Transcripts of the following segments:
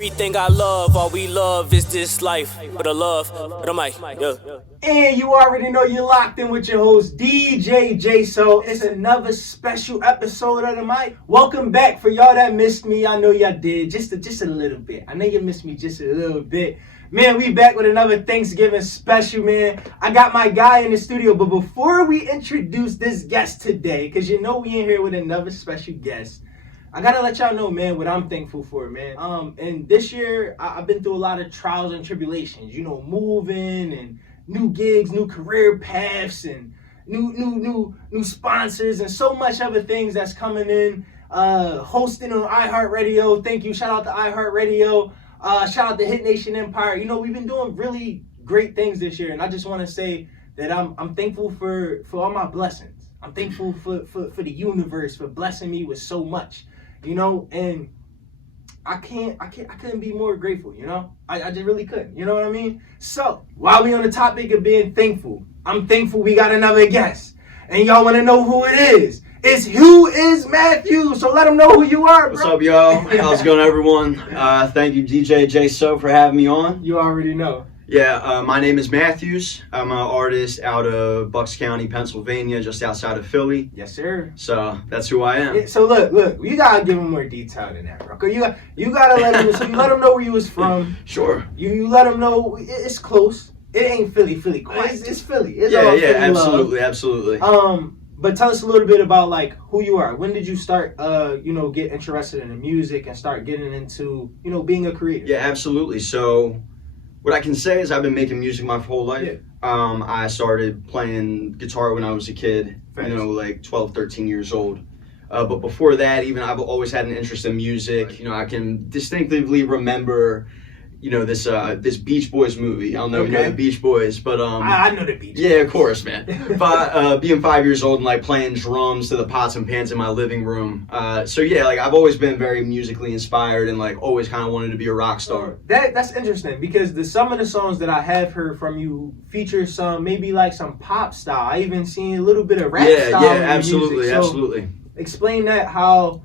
Everything I love, all we love is this life. But a love, but a mic, yeah. And you already know you're locked in with your host, DJ J. So it's another special episode of the mic. Welcome back for y'all that missed me. I know y'all did, just a little bit. I know you missed me just a little bit. Man, we back with another Thanksgiving special, man. I got my guy in the studio, but before we introduce this guest today, because you know we in here with another special guest, I gotta let y'all know, man, what I'm thankful for, man. And this year, I've been through a lot of trials and tribulations, you know, moving and new gigs, new career paths, and new sponsors, and so much other things that's coming in. Hosting on iHeartRadio, thank you. Shout out to iHeartRadio. Shout out to Hit Nation Empire. You know, we've been doing really great things this year, and I just want to say that I'm thankful for all my blessings. I'm thankful for the universe for blessing me with so much. You know, and I couldn't be more grateful, you know? I just really couldn't, you know what I mean? So, while we on the topic of being thankful, I'm thankful we got another guest. And y'all want to know who it is. It's WHOISMATTHEWS. So let them know who you are, bro. What's up, y'all? How's it going, everyone? Thank you, DJ J. So, for having me on. You already know. Yeah, my name is Matthews. I'm an artist out of Bucks County, Pennsylvania, just outside of Philly. Yes, sir. So that's who I am. Yeah, so look, you gotta give them more detail than that, bro. Cause you gotta let them. So you let them know where you was from. Sure. You let them know it's close. It ain't Philly quite. It's Philly. It's all yeah, Philly absolutely, love. absolutely. But tell us a little bit about like who you are. When did you start, get interested in the music and start getting into, being a creator? Yeah, absolutely. So what I can say is I've been making music my whole life. Yeah. I started playing guitar when I was a kid, Thanks. like 12, 13 years old. But before that, even I've always had an interest in music. Right. I can distinctively remember, this Beach Boys movie. I don't know if you know the Beach Boys, but I know the Beach Boys. Yeah, of course, man. Being 5 years old and like playing drums to the pots and pans in my living room. So yeah, like I've always been very musically inspired and like always kind of wanted to be a rock star. That's interesting because some of the songs that I have heard from you feature some maybe like some pop style. I even seen a little bit of rap style. Yeah, in absolutely, music. So absolutely. explain that how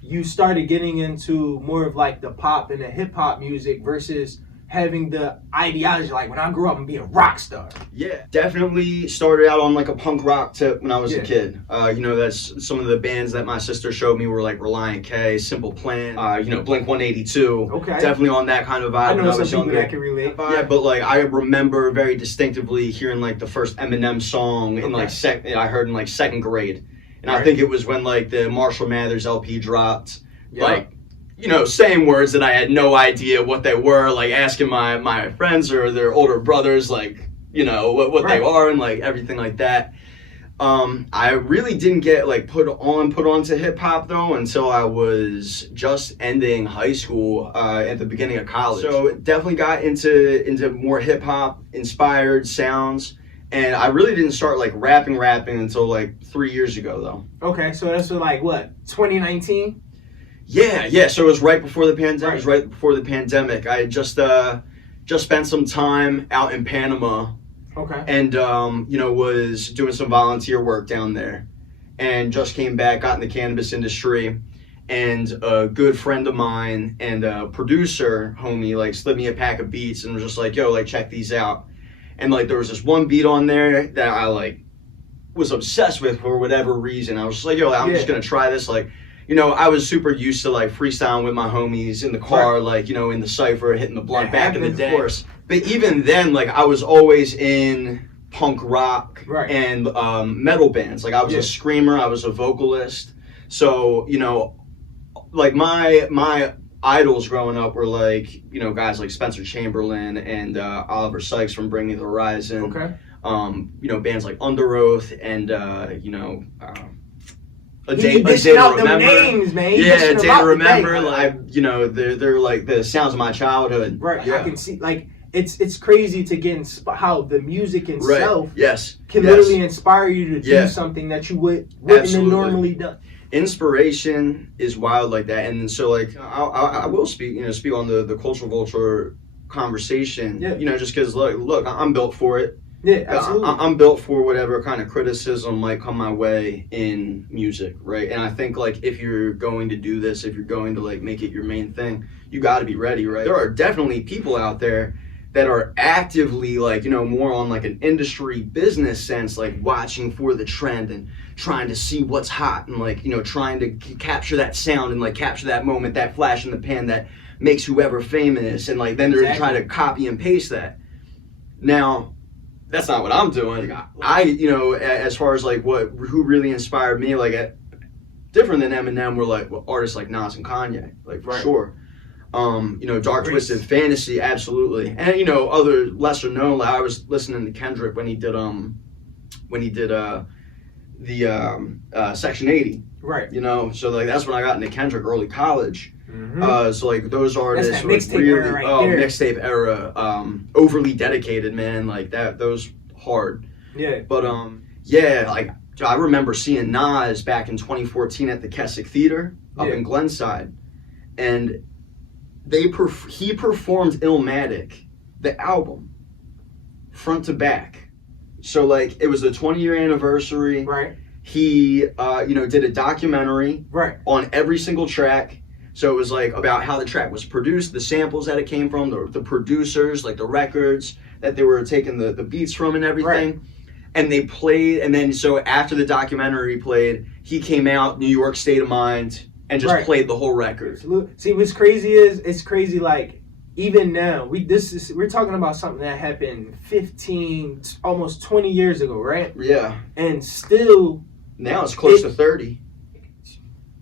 you started getting into more of like the pop and the hip hop music versus having the ideology like when I grew up and be a rock star. Yeah, definitely started out on like a punk rock tip when I was a kid. That's some of the bands that my sister showed me were like Reliant K, Simple Plan, Blink 182. Okay. Definitely on that kind of vibe. I know when some I was people younger. that can relate. Yeah, but like I remember very distinctively hearing like the first Eminem song in like I heard in like second grade. And I think it was when like the Marshall Mathers LP dropped. Yeah. Like, saying words that I had no idea what they were, like asking my friends or their older brothers, like, what they are and like everything like that. I really didn't get like put onto hip hop though until I was just ending high school at the beginning of college. So definitely got into more hip hop inspired sounds. And I really didn't start like rapping until like 3 years ago though. Okay, so that's like what, 2019? Yeah. So it was right before the pandemic. Right. It was right before the pandemic. I had just spent some time out in Panama. Okay. And was doing some volunteer work down there, and just came back, got in the cannabis industry, and a good friend of mine and a producer homie like slid me a pack of beats and was just like, yo, like check these out. And like there was this one beat on there that I like was obsessed with for whatever reason. I was just like, yo, I'm just gonna try this. Like, I was super used to like freestyling with my homies in the car, like, in the cypher, hitting the blunt back in the day. Of course. But even then, like I was always in punk rock and metal bands. Like I was a screamer, I was a vocalist. So, like my idols growing up were like, guys like Spencer Chamberlain and Oliver Sykes from Bring Me the Horizon. Okay. Bands like Under Oath and A Day to Remember. Names, man. Yeah, A Day to Remember. Like, they're like the sounds of my childhood. Right. Yeah. I can see like it's crazy to get how the music itself can Yes. literally inspire you to do something that you wouldn't have normally done. Inspiration is wild like that, and so like I will speak on the cultural vulture conversation. Yeah. Just because look, I'm built for it. Yeah, absolutely. I'm built for whatever kind of criticism might come my way in music, right? And I think like if you're going to do this, if you're going to like make it your main thing, you got to be ready, right? There are definitely people out there that are actively like, you know, more on like an industry business sense, like watching for the trend and trying to see what's hot and like, you know, trying to capture that sound and like capture that moment, that flash in the pan that makes whoever famous, and like then they're trying to copy and paste that. Now, that's not what I'm doing. I, you know, as far as like who really inspired me, like different than Eminem, were like artists like Nas and Kanye, like for sure. You know, Dark Twisted Fantasy, absolutely, and you know other lesser known. Like I was listening to Kendrick when he did Section 80, right? You know, so like that's when I got into Kendrick, early college. So like those artists, that's that like mixtape really, era right there. Mixtape era, overly dedicated, man, like those hard. Yeah. But yeah, like I remember seeing Nas back in 2014 at the Keswick Theater up in Glenside, and he performed Illmatic, the album, front to back. So like it was the 20-year anniversary. Right. He you know, did a documentary on every single track. So it was like about how the track was produced, the samples that it came from, the producers, like the records that they were taking the beats from and everything. Right. And they played, and then so after the documentary played, he came out, New York State of Mind, and just played the whole record. Absolutely. See, what's crazy is, it's crazy like, even now, we're talking about something that happened 15, almost 20 years ago, right? Yeah. And still... Now it's close to 30.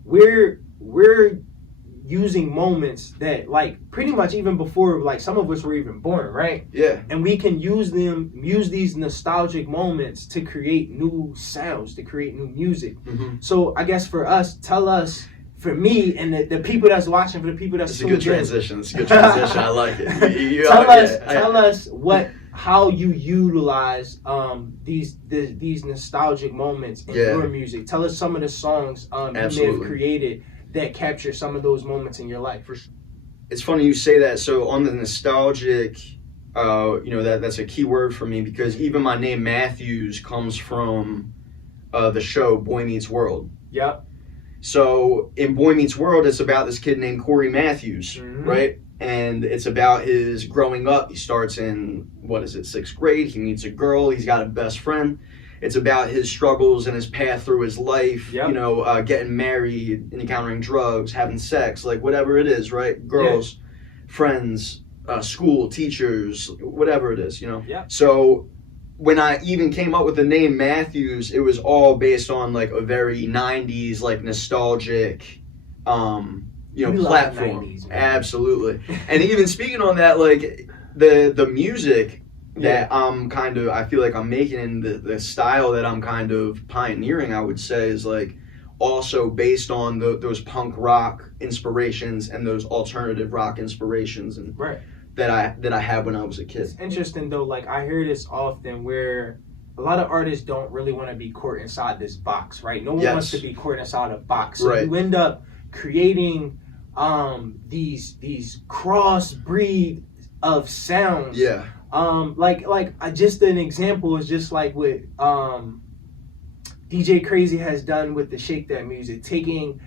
We're using moments that, like, pretty much even before, like, some of us were even born, right? Yeah. And we can use these nostalgic moments to create new sounds, to create new music. So I guess for us, tell us, for me and the people that's watching, for the people that's tuned in. It's a good transition. It's a good transition. I like it. Tell us how you utilize these nostalgic moments in your music. Tell us some of the songs you may have created that capture some of those moments in your life. It's funny you say that. So on the nostalgic, you know, that's a key word for me, because even my name Matthews comes from the show Boy Meets World. Yep. So in Boy Meets World, it's about this kid named Corey Matthews, right? And it's about his growing up. He starts in, 6th grade. He meets a girl. He's got a best friend. It's about his struggles and his path through his life, you know, getting married, encountering drugs, having sex, like whatever it is, right? Girls, friends, school, teachers, whatever it is, you know? Yeah. So when I even came up with the name Matthews, it was all based on like a very 90s, like nostalgic, you know, platform. 90s, absolutely. And even speaking on that, like the music that I feel like I'm making, and the style that I'm kind of pioneering, I would say, is like also based on those punk rock inspirations and those alternative rock inspirations, and that I had when I was a kid. It's interesting though, like I hear this often where a lot of artists don't really want to be caught inside this box, right? No one wants to be caught inside a box. So you end up creating these crossbreed of sounds. Yeah. Just an example is just like what DJ Crazy has done with the Shake That music, taking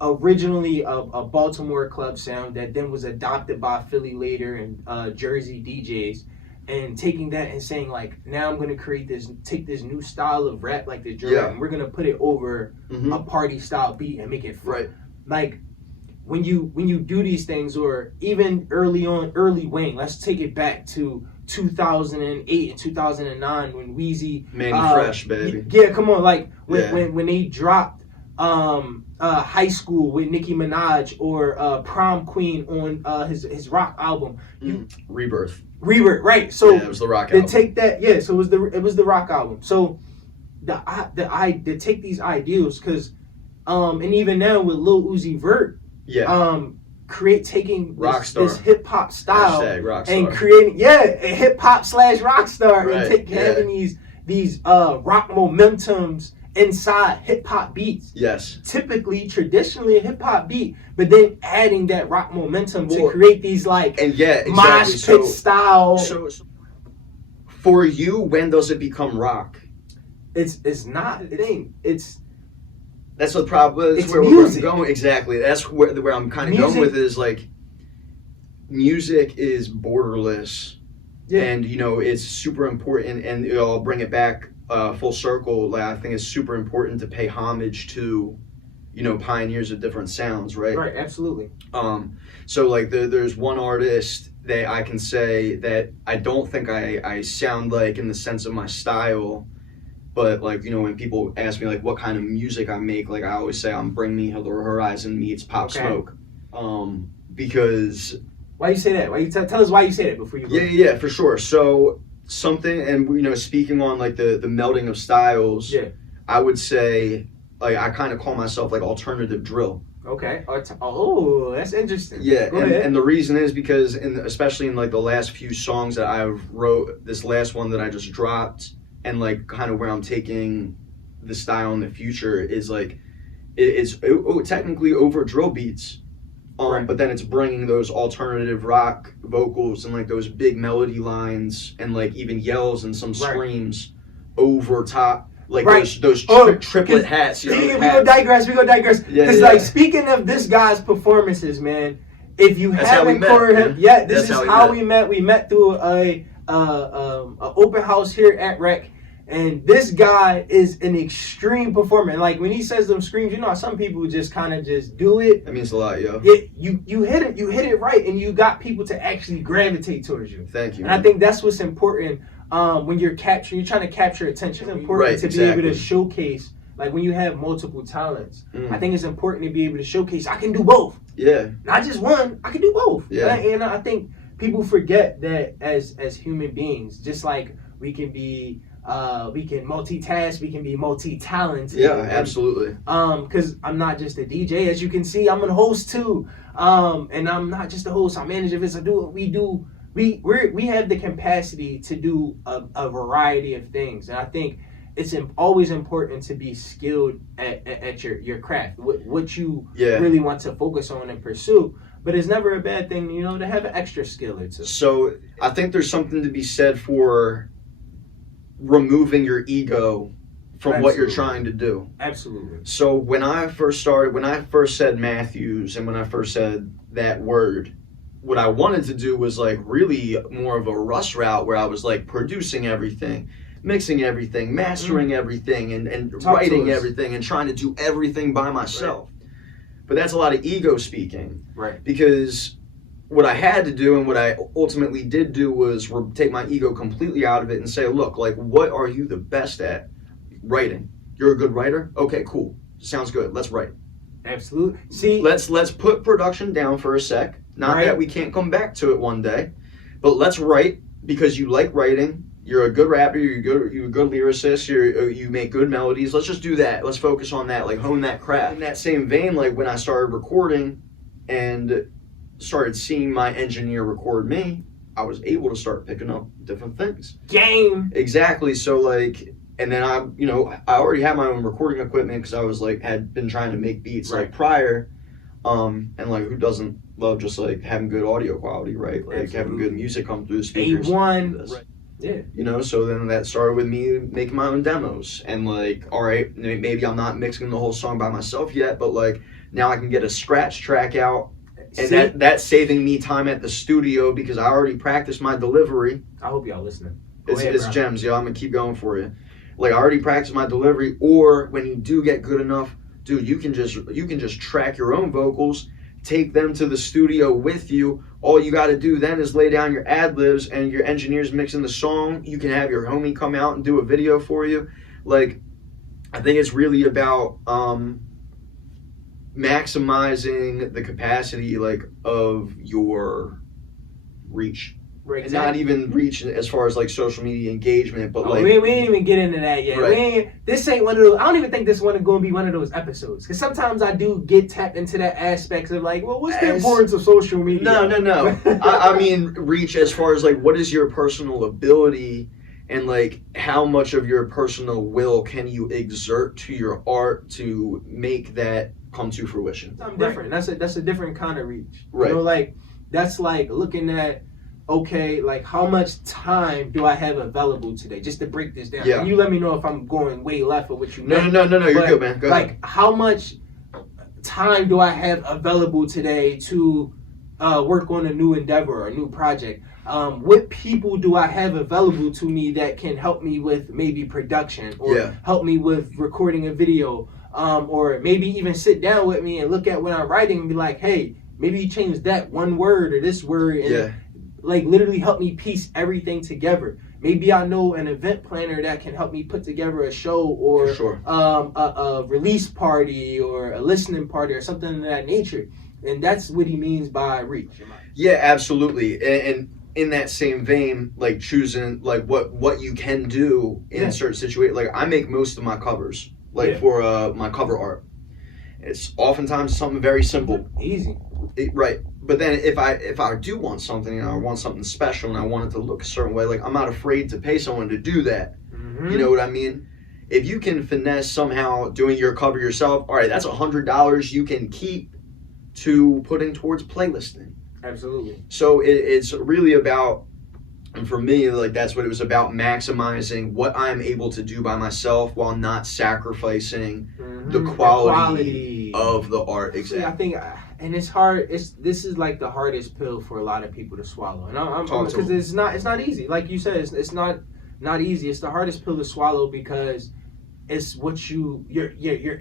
originally a Baltimore club sound that then was adopted by Philly later and Jersey DJs, and taking that and saying like, now I'm going to take this new style of rap like the drill, and we're going to put it over a party style beat and make it fun. Like when you do these things, or even early Wayne, let's take it back to 2008 and 2009 when Weezy Manny Fresh, baby. Yeah, come on, like when they dropped High School with Nicki Minaj, or Prom Queen on his rock album. Rebirth, right? So it was the rock album. Take that, so it was the rock album. So to take these ideals, because and even now with Lil Uzi Vert, taking this hip hop style and creating a hip hop / rock star, and having these rock momentums inside hip hop beats. Yes. Traditionally a hip hop beat, but then adding that rock momentum to create these like mosh pit style. So For you, when does it become rock? It's not a thing. That's the problem. That's It's where music. I'm going. Exactly. That's where I'm kind of going with it, is like, music is borderless. Yeah. And, you know, it's super important, and I'll bring it back full circle. Like, I think it's super important to pay homage to, you know, pioneers of different sounds, right? Right, absolutely. So, like, there's one artist that I can say that I don't think I sound like in the sense of my style, but, like, you know, when people ask me, like, what kind of music I make, like, I always say I'm Bring Me the Horizon meets Pop Smoke. Because... Why you say that? Why you tell us why you say that before you go? Yeah, for sure. So something, and you know, speaking on like the melding of styles, I would say, like, I kind of call myself like alternative drill. Okay. Oh, that's interesting. Yeah, Go ahead. And the reason is because, especially in like the last few songs that I've wrote, this last one that I just dropped, and like kind of where I'm taking the style in the future is like, it's technically over drill beats. But then it's bringing those alternative rock vocals and like those big melody lines and like even yells and some screams over top, like those triplet hats. We go digress. Like, speaking of this guy's performances, man, if you haven't heard him, this is how we met. We met through a open house here at Rec. And this guy is an extreme performer. And like when he says them screams, you know, some people just kind of just do it. That means a lot, yo. Yeah, you hit it right, and you got people to actually gravitate towards you. Thank you. And I think that's what's important when you're trying to capture attention. It's important to be able to showcase, like when you have multiple talents. I think it's important to be able to showcase, I can do both. Yeah. Not just one, I can do both. Yeah. And I think people forget that as human beings, just like we can multitask, we can be multi-talented. Yeah, absolutely. Because I'm not just a DJ, as you can see, I'm a host too. And I'm not just a host, I manage events, we have the capacity to do a variety of things. And I think it's always important to be skilled at your craft, what you really want to focus on and pursue. But it's never a bad thing, you know, to have an extra skill or two. So I think there's something to be said for removing your ego from what you're trying to do. Absolutely. So when I first said Matthews, and when I first said that word, what I wanted to do was like really more of a Russ route, where I was like producing everything, mixing everything, mastering everything, and writing everything, and trying to do everything by myself. But that's a lot of ego speaking. Right. Because what I had to do, and what I ultimately did do, was take my ego completely out of it and say, look, like, what are you the best at? Writing. You're a good writer? Okay, cool. Sounds good. Let's write. Absolutely. See, let's put production down for a sec. Not that we can't come back to it one day, but let's write, because you like writing. You're a good rapper. You're a good lyricist. You make good melodies. Let's just do that. Let's focus on that. Like, hone that craft. In that same vein, like when I started recording and started seeing my engineer record me, I was able to start picking up different things. Game. Exactly. So like, and then I already had my own recording equipment, because I was like, had been trying to make beats like prior, and like, who doesn't love just like having good audio quality, right? Like having good music come through the speakers. A1. Right. Yeah. You know, so then that started with me making my own demos, and like, all right, maybe I'm not mixing the whole song by myself yet, but like now I can get a scratch track out. And that's saving me time at the studio, because I already practiced my delivery. I hope y'all listening. It's gems, yo. I'm gonna keep going for you. Like, I already practiced my delivery. Or when you do get good enough, dude, you can just track your own vocals, take them to the studio with you. All you got to do then is lay down your ad libs, and your engineer's mixing the song. You can have your homie come out and do a video for you. Like, I think it's really about maximizing the capacity, like, of your reach. Right, and not even reach as far as like social media engagement, but like, we ain't even get into that yet. Right. This ain't one of those. I don't even think this one is going to be one of those episodes, because sometimes I do get tapped into that aspect of like, well, what's the importance of social media? No. I mean, reach as far as like, what is your personal ability, and like, how much of your personal will can you exert to your art to make that come to fruition? Something different. That's a different kind of reach. Right. You know, like, that's like looking at okay, like how much time do I have available today? Just to break this down. Yeah. And you let me know if I'm going way left of what you No, meant. no, you're But, good, man. Go ahead. like, how much time do I have available today to work on a new endeavor or a new project? What people do I have available to me that can help me with maybe production or help me with recording a video, or maybe even sit down with me and look at what I'm writing and be like, hey, maybe you change that one word or this word and like literally help me piece everything together. Maybe I know an event planner that can help me put together a show or a release party or a listening party or something of that nature. And that's what he means by reach. Yeah, absolutely. And in that same vein, like choosing like what you can do in certain situations. Like I make most of my covers, like for my cover art. It's oftentimes something very simple, easy, right? But then if I do want something, you know, I want something special, and I want it to look a certain way, like I'm not afraid to pay someone to do that. Mm-hmm. You know what I mean? If you can finesse somehow doing your cover yourself, all right, that's $100 you can keep to putting towards playlisting. Absolutely. So it's really about, and for me, like that's what it was about, maximizing what I'm able to do by myself while not sacrificing the quality of the art. Exactly. See, I think, and it's hard. This is like the hardest pill for a lot of people to swallow, and I'm because it's not easy. Like you said, it's not easy. It's the hardest pill to swallow because it's what your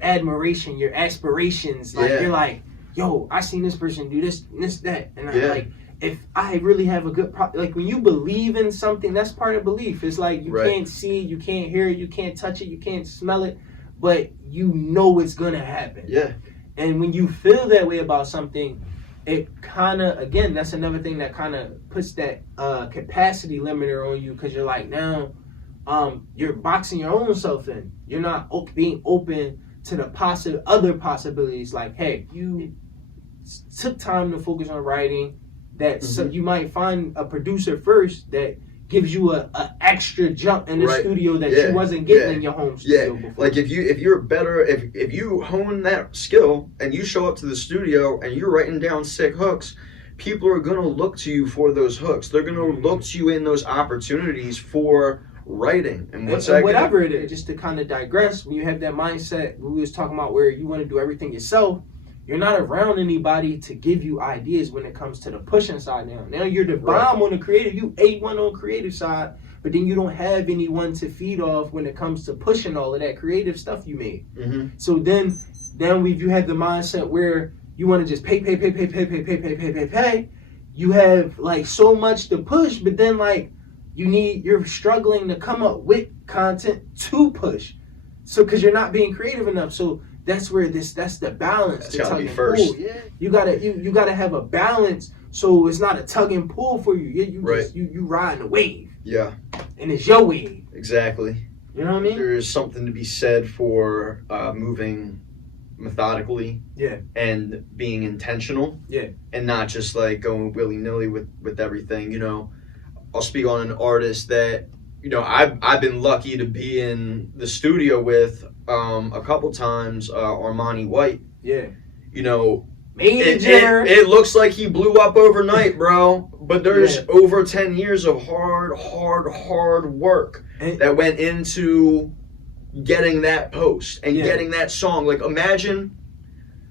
admiration, your aspirations. Like you're like, yo, I seen this person do this, that, and I'm like, if I really have a good like when you believe in something, that's part of belief. It's like you can't see it, you can't hear it, you can't touch it, you can't smell it, but you know it's gonna happen. Yeah. And when you feel that way about something, it kind of, again, that's another thing that kind of puts that capacity limiter on you, because you're like, now you're boxing your own self in. You're not being open to the other possibilities. Like, hey, you took time to focus on writing. So you might find a producer first that gives you a extra jump in the studio that you wasn't getting in your home studio before. Like if you're better, if you hone that skill and you show up to the studio and you're writing down sick hooks, people are gonna look to you for those hooks. They're gonna look to you in those opportunities for writing. And whatever it is, just to kind of digress, when you have that mindset we was talking about where you want to do everything yourself, you're not around anybody to give you ideas when it comes to the pushing side now. Now you're the bomb on the creative, you A1 on creative side, but then you don't have anyone to feed off when it comes to pushing all of that creative stuff you made. Mm-hmm. So then you have the mindset where you want to just pay. You have like so much to push, but then like you're struggling to come up with content to push. So because you're not being creative enough. So that's where that's the balance. That's gotta be first. Pull. Yeah. You gotta have a balance, so it's not a tug and pull for you. You riding a wave. Yeah. And it's your wave. Exactly. You know what I mean? There's something to be said for moving methodically. Yeah. And being intentional. Yeah. And not just like going willy-nilly with everything. You know, I'll speak on an artist that, you know, I've been lucky to be in the studio with a couple times, Armani White. Yeah. You know, it looks like he blew up overnight, bro. But there's over 10 years of hard work that went into getting that post and getting that song. Like, imagine,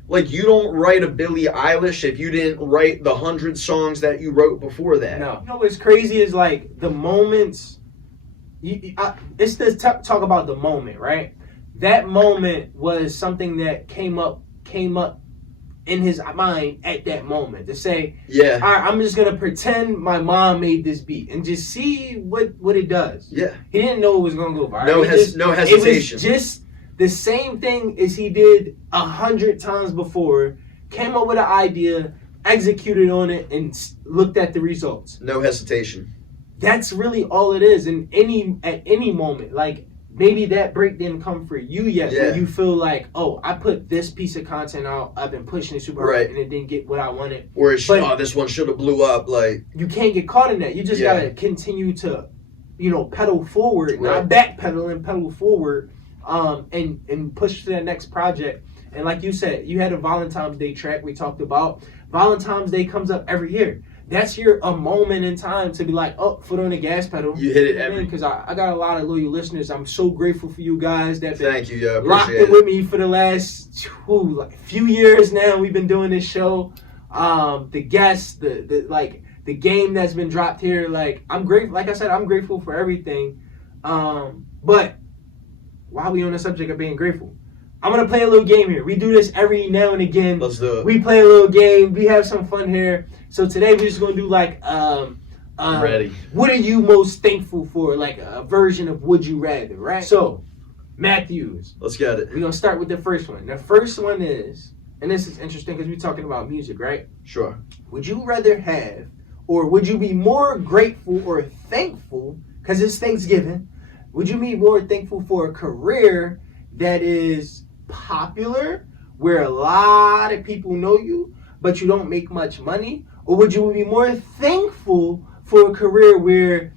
like, you don't write a Billie Eilish if you didn't write the 100 songs that you wrote before that. No. You know what's crazy is, like, the moments. It's this talk about the moment, right? That moment was something that came up in his mind at that moment to say, all right, I'm just gonna pretend my mom made this beat and just see what it does. Yeah, he didn't know it was gonna go viral. No hesitation. It was just the same thing as he did 100 times before. Came up with an idea, executed on it, and looked at the results. No hesitation. That's really all it is. And at any moment, like, maybe that break didn't come for you yet, where you feel like, oh, I put this piece of content out, I've been pushing it super hard, and it didn't get what I wanted. Or this one should have blew up. Like, you can't get caught in that. You just gotta continue to, pedal forward, not backpedal, and pedal forward, and push to that next project. And like you said, you had a Valentine's Day track we talked about. Valentine's Day comes up every year. that's a moment in time to be like, oh, foot on the gas pedal. You hit it because I got a lot of loyal listeners. I'm so grateful for you guys that Thank you, yeah, locked appreciate in with me for the last few years now. We've been doing this show. The guests, the game that's been dropped here. Like, I'm grateful. Like I said, I'm grateful for everything. But while we on the subject of being grateful, I'm gonna play a little game here. We do this every now and again. Let's do it. We play a little game. We have some fun here. So today we're just gonna do like ready. What are you most thankful for? Like a version of Would You Rather, right? So, Matthews. Let's get it. We're gonna start with the first one. The first one is, and this is interesting because we're talking about music, right? Sure. Would you rather have, or would you be more grateful or thankful, because it's Thanksgiving, would you be more thankful for a career that is popular, where a lot of people know you, but you don't make much money? Or would you be more thankful for a career where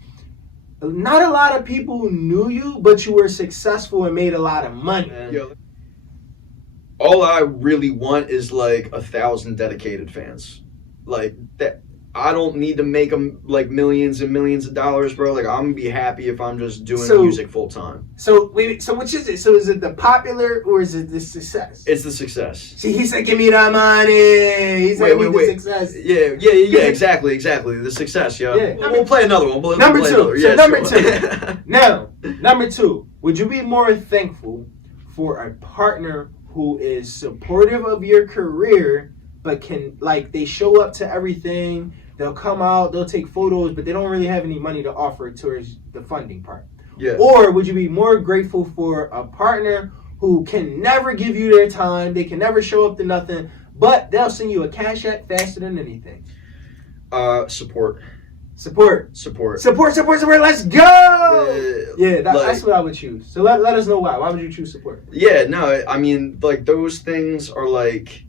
not a lot of people knew you, but you were successful and made a lot of money? Yo, all I really want is like 1,000 dedicated fans. Like that. I don't need to make them like millions and millions of dollars, bro. Like, I'm gonna be happy if I'm just doing music full time. So wait, so which is it? So is it the popular or is it the success? It's the success. See, he said, "Give me that money." He said, "Wait, the success." Yeah. Exactly. The success, yo. Yeah. We'll play another one. Number two. Yeah, number sure. two. Now, number two. Would you be more thankful for a partner who is supportive of your career, but they show up to everything? They'll come out, they'll take photos, but they don't really have any money to offer towards the funding part. Yeah. Or would you be more grateful for a partner who can never give you their time, they can never show up to nothing, but they'll send you a cash app faster than anything? Support. Let's go! That's what I would choose. So let us know why. Why would you choose support? Yeah, no, I mean, like, those things are like,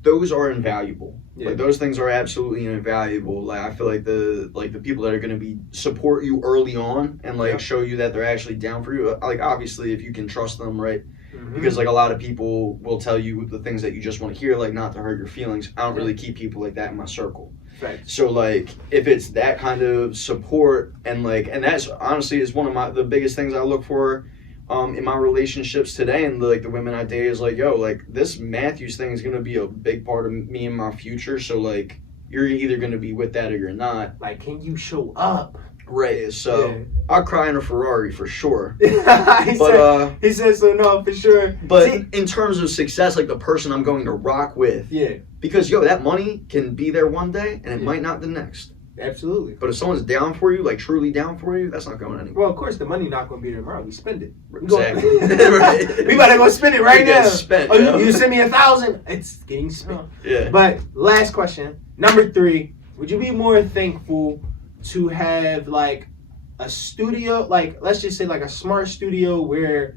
those are invaluable. Yeah. Like, those things are absolutely invaluable. Like, I feel like the people that are going to support you early on and show you that they're actually down for you. Like, obviously, if you can trust them, right? Mm-hmm. Because like a lot of people will tell you the things that you just want to hear, like not to hurt your feelings. I don't really keep people like that in my circle. Right. So like if it's that kind of support and that's honestly is one of the biggest things I look for in my relationships today, and the women I date is like, yo, like this Matthews thing is gonna be a big part of me in my future. So like you're either gonna be with that or you're not. Like, can you show up? Right. So I'll cry in a Ferrari for sure. he said so. No, for sure. But in terms of success, like the person I'm going to rock with. Yeah. Because that money can be there one day and it might not the next. Absolutely. But if someone's down for you, like truly down for you, that's not going anywhere. Well, of course, the money not going to be there tomorrow. We spend it. Exactly. Right. We better go spend it right now. Spent, you send me 1,000. It's getting spent. Yeah. But last question, number 3. Would you be more thankful to have like a studio, like let's just say like a smart studio where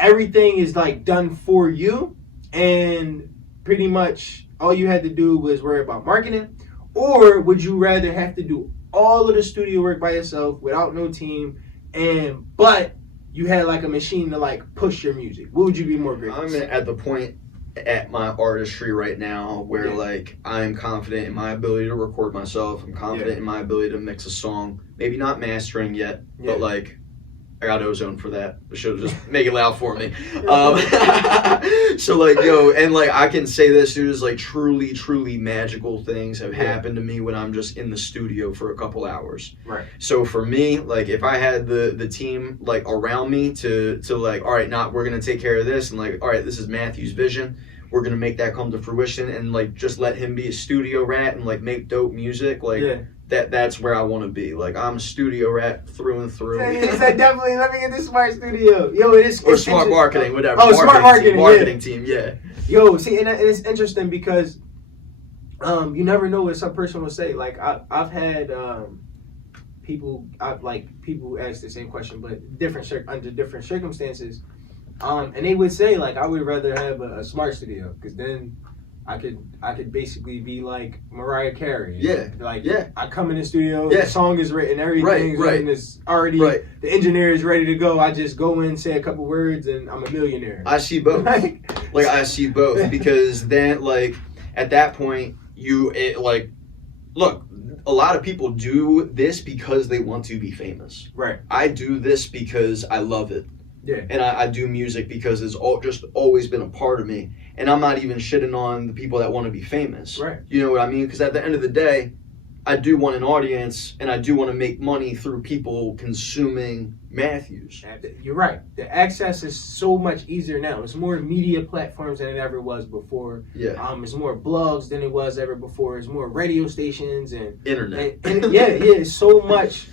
everything is like done for you and pretty much all you had to do was worry about marketing? Or would you rather have to do all of the studio work by yourself without no team, but you had like a machine to like push your music? What would you be more grateful? I'm at the point at my artistry right now where like I'm confident in my ability to record myself. I'm confident in my ability to mix a song. Maybe not mastering yet, but like I got ozone for that. Should just make it loud for me. So like, yo, and like I can say this, dude, is like truly, truly magical things have happened to me when I'm just in the studio for a couple hours. Right. So for me, like if I had the team like around me to like, all right, we're gonna take care of this, and like, all right, this is Matthew's vision. We're gonna make that come to fruition, and like just let him be a studio rat and like make dope music. Like that's where I want to be. Like I'm a studio rat through and through. He said definitely let me get this smart studio. Yo, it's smart marketing, whatever. Oh, smart marketing team. Yeah. Yo, see, and it's interesting because you never know what some person will say. Like I've had people ask the same question, but under different circumstances. And they would say like I would rather have a smart studio because then I could basically be like Mariah Carey. Yeah. I come in the studio, the song is written, everything's written, it's already the engineer is ready to go. I just go in, say a couple words, and I'm a millionaire. I see both. I see both because then like at that point look, a lot of people do this because they want to be famous. Right. I do this because I love it. Yeah. And I do music because it's just always been a part of me. And I'm not even shitting on the people that want to be famous. Right. You know what I mean? Because at the end of the day, I do want an audience, and I do want to make money through people consuming Matthews. You're right. The access is so much easier now. It's more media platforms than it ever was before. Yeah. It's more blogs than it was ever before. It's more radio stations and Internet. And it's so much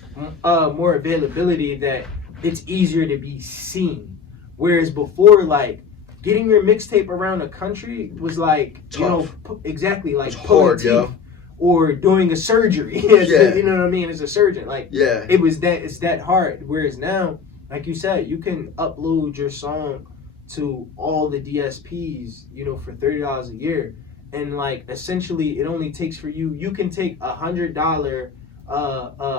more availability that it's easier to be seen. Whereas before, like, getting your mixtape around the country was like, tough. Exactly, like hard, yo. Or doing a surgery. Yeah. You know what I mean? As a surgeon, like, Yeah. It's that hard. Whereas now, like you said, you can upload your song to all the DSPs, for $30 a year, and like essentially it only takes for you can take $100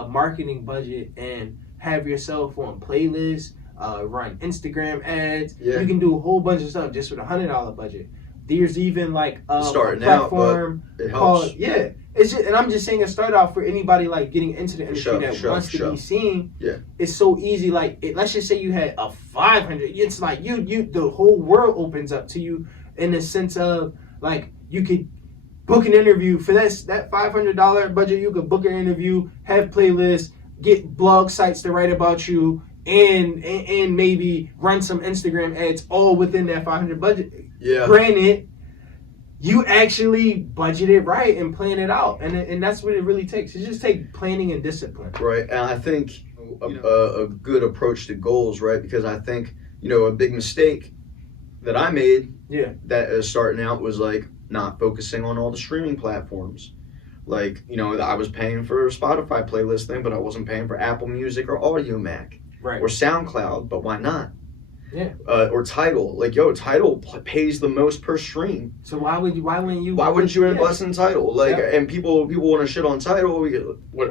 marketing budget and have yourself on playlists, run Instagram ads. Yeah. You can do a whole bunch of stuff just with $100 budget. There's even like a out, platform but it called helps. It's just, and I'm just saying, a start off for anybody like getting into the industry that wants to be seen. Yeah, it's so easy. Like, let's just say you had a 500. It's like you the whole world opens up to you in the sense of like you could book an interview for that $500 budget. You could book an interview, have playlists, get blog sites to write about you, and maybe run some Instagram ads all within that $500 budget. Yeah. Granted, you actually budget it right and plan it out, and that's what it really takes. It just takes planning and discipline. Right, and I think a good approach to goals, right? Because I think a big mistake that I made, that is starting out, was like not focusing on all the streaming platforms. Like I was paying for a Spotify playlist thing, but I wasn't paying for Apple Music or Audio Mac, right, or SoundCloud. But why not? Yeah. Or Tidal. Like, Tidal pays the most per stream. So why wouldn't you invest in Tidal? Like, and people want to shit on Tidal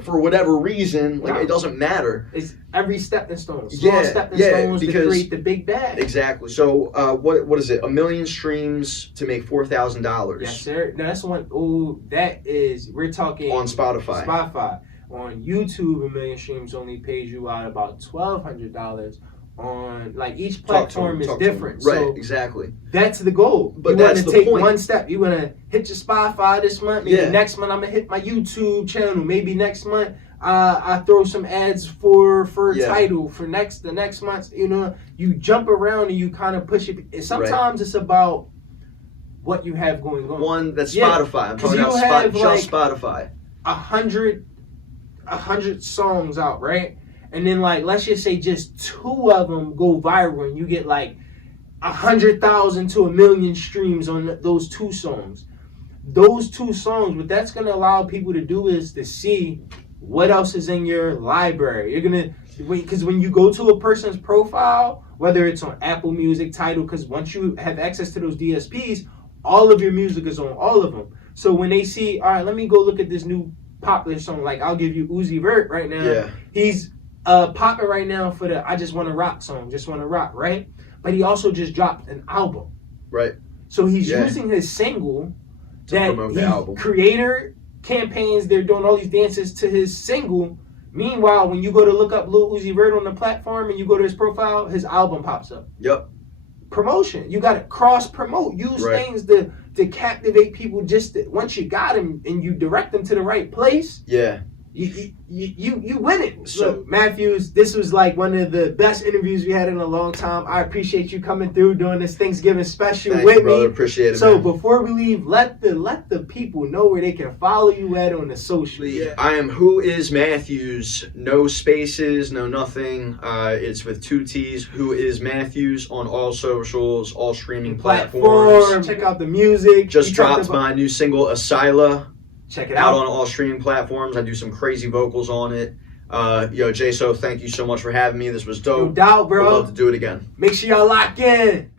for whatever reason. Like, it doesn't matter. It's every stepping stone. Small stepping stones to create the big bag. Exactly. So what is it? 1 million streams to make $4,000. Yes, sir. No, that's one. Oh, we're talking on Spotify. On YouTube, 1 million streams only pays you out about $1,200. On like each platform is different, right? So exactly. That's the goal. But you that's want to take one step. You want to hit your Spotify this month. Maybe next month I'm gonna hit my YouTube channel. Maybe next month I throw some ads for Tidal for the next month. You jump around and you kind of push it. Sometimes it's about what you have going on. One that's Spotify. I'm talking about just Spotify. 100 songs out, right? And then, like, let's just say just 2 of them go viral and you get like 100,000 to 1 million streams on those 2 songs. Those 2 songs, what that's going to allow people to do is to see what else is in your library. You're going to, because when you go to a person's profile, whether it's on Apple Music, Tidal, because once you have access to those DSPs, all of your music is on all of them. So when they see, all right, let me go look at this new popular song, like I'll give you Uzi Vert right now. Yeah. He's popping right now for the I Just Wanna Rock song, Just Wanna Rock, right? But he also just dropped an album. Right. So he's using his single to promote the album. Creator campaigns, they're doing all these dances to his single. Meanwhile, when you go to look up Lil Uzi Vert on the platform and you go to his profile, his album pops up. Yep. Promotion. You got to cross promote. Use things to captivate people. Once you got them and you direct them to the right place. Yeah. You win it. So Matthews, this was like one of the best interviews we had in a long time. I appreciate you coming through doing this Thanksgiving special with me. Brother. Appreciate it. So man. Before we leave, let the people know where they can follow you at on the social. Yeah. I am WHOISMATTHEWS. No spaces, no nothing. It's with 2 T's. WHOISMATTHEWS on all socials, all streaming platforms. Check out the music. Just dropped my new single Asila. Check it out on all streaming platforms. I do some crazy vocals on it. Jay, so thank you so much for having me. This was dope. No doubt, bro. I'd love to do it again. Make sure y'all lock in.